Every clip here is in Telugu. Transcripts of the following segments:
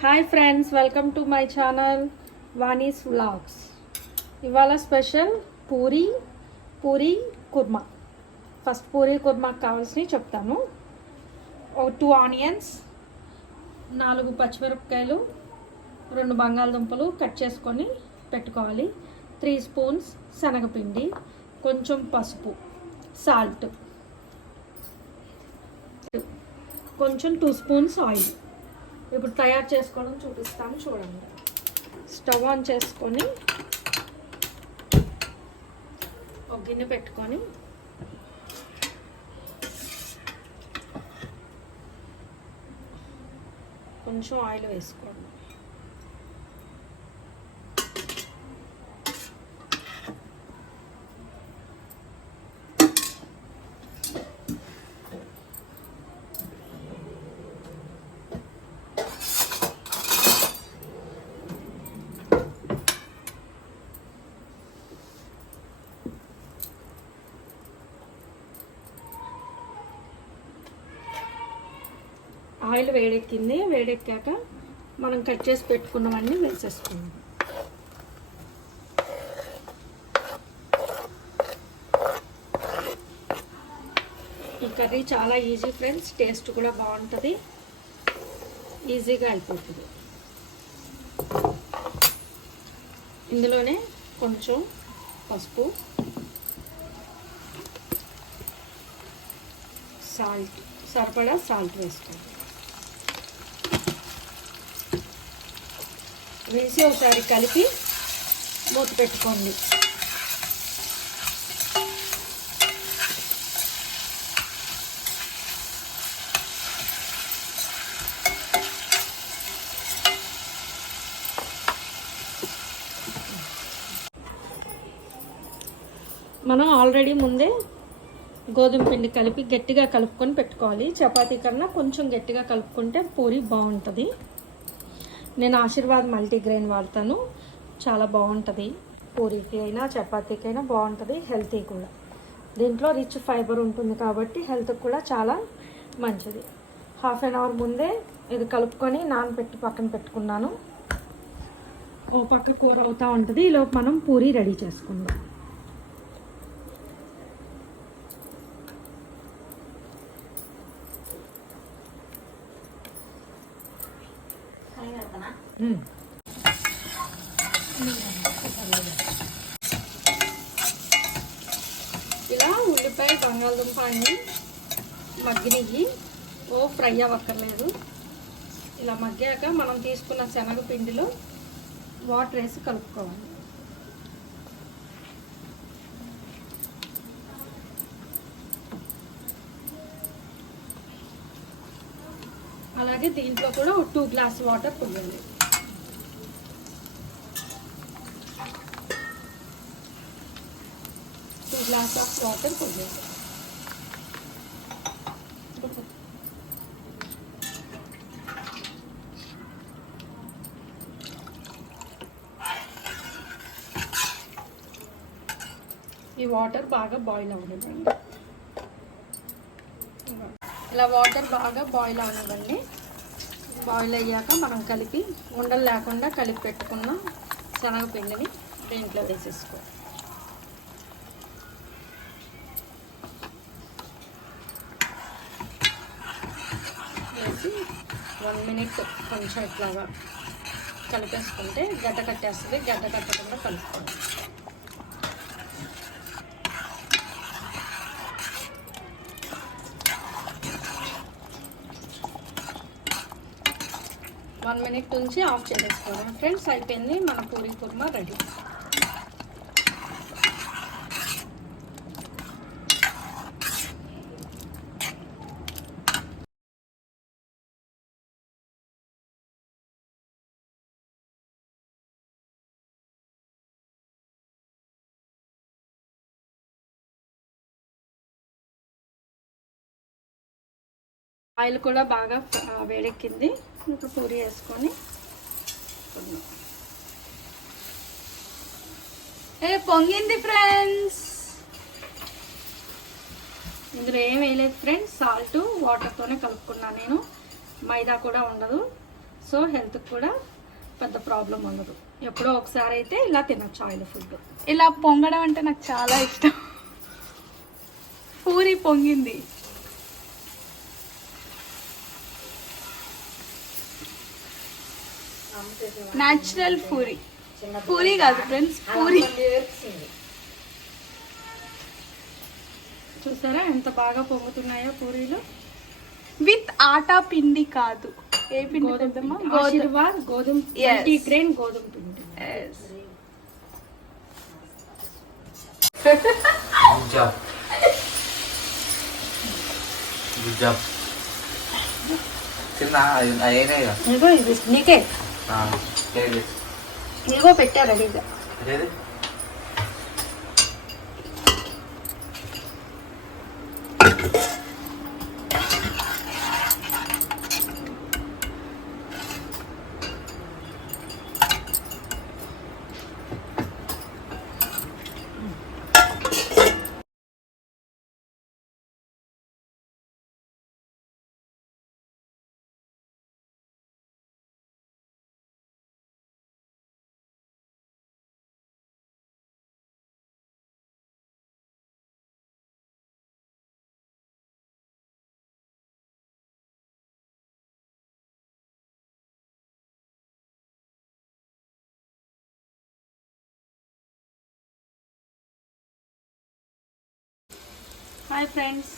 Hi friends, welcome to my channel Vani's vlogs. ఇవాళ స్పెషల్ పూరీ కుర్మా. ఫస్ట్ పూరీ కుర్మాకి కావాల్సినవి చెప్తాను. 2 ఆనియన్స్, 4 పచ్చిమిరపకాయలు, 2 బంగాళదుంపలు కట్ చేసుకొని పెట్టుకోవాలి. 3 స్పూన్స్ శనగపిండి, కొంచెం పసుపు, సాల్ట్, కొంచెం 2 స్పూన్స్ ఆయిల్. ఇప్పుడు తయారు చేసుకోవడం చూపిస్తాను, చూడండి. స్టవ్ ఆన్ చేసుకొని ఒక గిన్నె పెట్టుకొని కొంచెం ఆయిల్ వేసుకోండి. ఆయిల్ వేడెక్కింది. వేడెక్కాక మనం కట్ చేసి పెట్టుకున్నవన్నీ వేసేసుకుందాం. ఈ కర్రీ చాలా ఈజీ ఫ్రెండ్స్, టేస్ట్ కూడా బాగుంటుంది, ఈజీగా అయిపోతుంది. ఇందులోనే కొంచెం పసుపు, సాల్ట్, సరిపడా సాల్ట్ వేసుకోండి. వేసి ఒకసారి కలిపి మూత పెట్టుకోండి. మనం ఆల్రెడీ ముందే గోధుమ పిండి కలిపి గట్టిగా కలుపుకొని పెట్టుకోవాలి. చపాతీ కన్నా కొంచెం గట్టిగా కలుపుకుంటే పూరి బాగుంటుంది. నేను ఆశీర్వాద్ మల్టీగ్రెయిన్ వాడతాను, చాలా బాగుంటుంది. పూరీకి అయినా చపాతీకి అయినా బాగుంటుంది, హెల్తీ కూడా. దీంట్లో రిచ్ ఫైబర్ ఉంటుంది కాబట్టి హెల్త్కి కూడా చాలా మంచిది. హాఫ్ అన్ అవర్ ముందే ఇది కలుపుకొని నానబెట్టి పక్కన పెట్టుకున్నాను. ఓ పక్క కూర అవుతూ ఉంటుంది, ఈలోపు మనం పూరీ రెడీ చేసుకుందాం. ఇలా ఉల్లిపాయ బంగాళదుంప అన్ని మగ్గినవి, ఫ్రై అవ్వక్కర్లేదు. ఇలా మగ్గాక మనం తీసుకున్న శనగపిండిలో వాటర్ వేసి కలుపుకోవాలి. అలాగే దీంట్లో కూడా 2 గ్లాస్ వాటర్ పోయాలి. గ్లాస్ ఆఫ్ వాటర్ పోయాలి. ఈ వాటర్ బాగా బాయిల్ అవ్వనివ్వండి. ఇలా వాటర్ బాగా బాయిల్ అవ్వనివ్వండి. బాయిల్ అయ్యాక మనం కలిపి ఉండలు లేకుండా కలిపి పెట్టుకున్న శనగపిండిని దీంట్లో వేసేసుకోవాలి. వేసి 1 మినిట్ కొంచెం ఇట్లాగా కలిపేసుకుంటే గడ్డ కట్టేస్తుంది. గడ్డ కట్టకుండా కలుపుకోవాలి. వన్ మినిట్ నుంచి ఆఫ్ చేసేసుకోవాలి. ఫ్రెండ్స్, అయిపోయింది మన పూరీ కుర్మా రెడీ. ఆయిల్ కూడా బాగా వేడెక్కింది. ఇప్పుడు పూరీ వేసుకొని పొంగింది ఫ్రెండ్స్. ఇందులో ఏం వేయలేదు ఫ్రెండ్స్, సాల్ట్ వాటర్తోనే కలుపుకున్నాను నేను. మైదా కూడా ఉండదు, సో హెల్త్కి కూడా పెద్ద ప్రాబ్లం ఉండదు. ఎప్పుడో ఒకసారి అయితే ఇలా తినొచ్చు ఆయిల్ ఫుడ్. ఇలా పొంగడం అంటే నాకు చాలా ఇష్టం. పూరి పొంగింది. న్యాచురల్ పూరి. పూరి కాదు ఫ్రెండ్స్, పూరి. చూసారా ఎంత బాగా పొంగుతున్నాయో పూరీలు. విత్ ఆటా పిండి కాదు, ఏ పిండి పెద్దమ్మా? ఆశీర్వాద్ గోధుమ మల్టీగ్రెయిన్ గోధుమ పిండి. ఇదిగో ఇది నీకే, ఇదిగో పెట్టా రెడీగా. హాయ్ ఫ్రెండ్స్,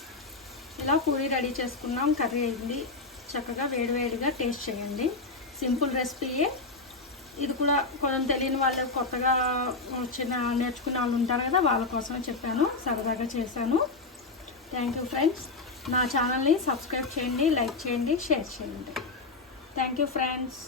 ఇలా పూరి రెడీ చేసుకున్నాం. కర్రీ అయింది. చక్కగా వేడివేడిగా టేస్ట్ చేయండి. సింపుల్ రెసిపీయే ఇది కూడా. కొంచెం తెలియని వాళ్ళు, కొత్తగా నేర్చుకునే వాళ్ళు ఉంటారు కదా, వాళ్ళ కోసమే చెప్పాను, సరదాగా చేశాను. Thank you friends. నా ఛానల్ని సబ్స్క్రైబ్ చేయండి, లైక్ చేయండి, షేర్ చేయండి. Thank you friends.